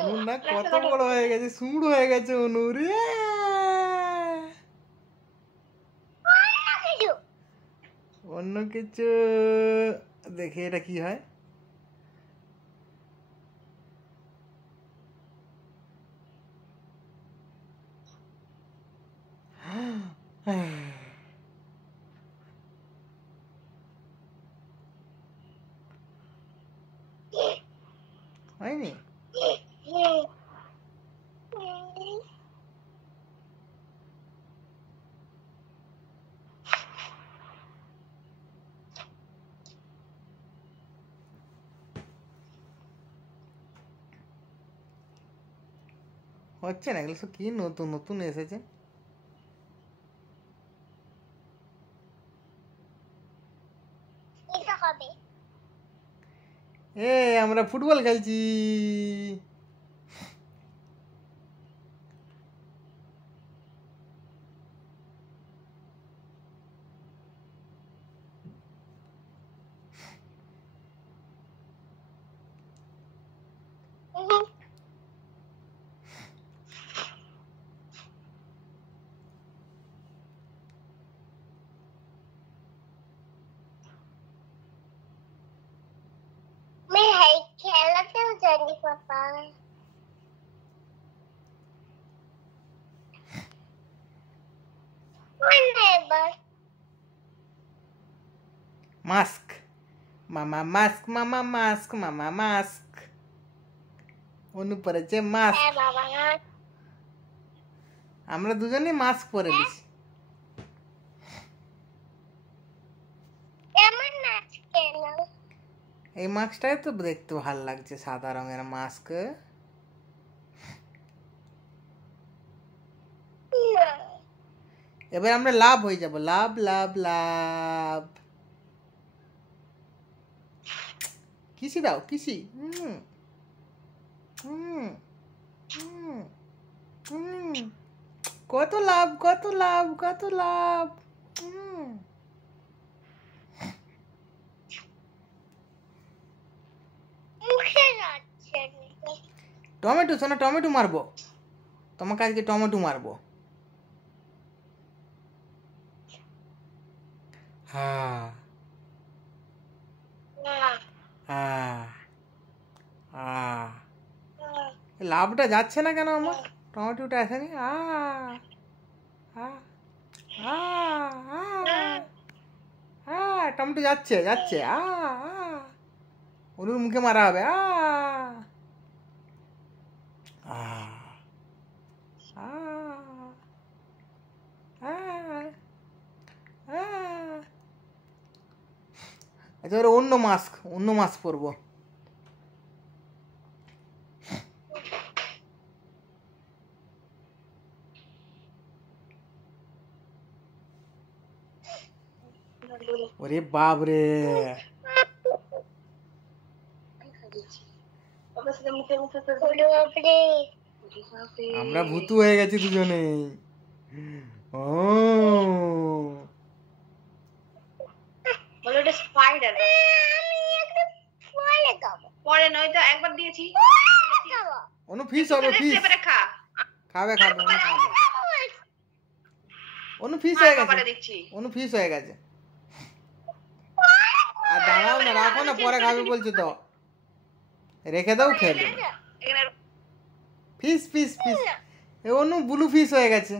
অনুর না কত বড় হয়ে গেছে, সুড় হয়ে গেছে অনুর। অন্য কিছু দেখে এটা কি হয়। হয়নি? হচ্ছে না, এগুলো সব কি নতুন নতুন এসেছে। আমরা ফুটবল খেলছি। মাস্ক মামা, মাস্ক মামা, মাস্ক মামা, মাস্ক। অনু পরেছে মাস্ক। আমরা দুজনেই মাস্ক পরে দিছি। এই মাস্কটাই তো দেখতে ভালো লাগছে, সাদা রঙের মাস্ক। এবার আমরা লাভ হয়ে যাব, লাভ লাভ লাভ। কিসি দাও, কিসি। কত লাভ, কত লাভ, কত লাভ। টমেটো, শোনো টমেটো মারবো তোমাকে, আজকে টমেটো মারবো। হ্যাঁ লাভটা যাচ্ছে না কেন আমার? টমেটোটা আসেনি। টমেটো যাচ্ছে, যাচ্ছে। অনুর মুখে মারা হবে। আচ্ছা, ওর অন্য মাস্ক, অন্য মাস্ক পরবো। ওরে বাপ রে, আমরা ভূতু হয়ে গেছি দুজনে। ও বলো এটা স্পাইডার। পরে নয় তো একবার দিয়েছি। অনু ফিস হবে, ফিস খাবে, খাবে অনু খাবে। অনু ফিস হয়ে গেছে, অনু ফিস হয়ে গেছে। আর দাঁড়াও না, রাখো না, পরে খাবে বলছি তো, রেখে দাও, খেয়ে ফিস ফিস ফিস। অনু ব্লু ফিস হয়ে গেছে।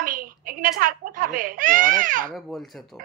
আমি এখানে থাকবো, খাবে, পরে খাবে বলছে তো।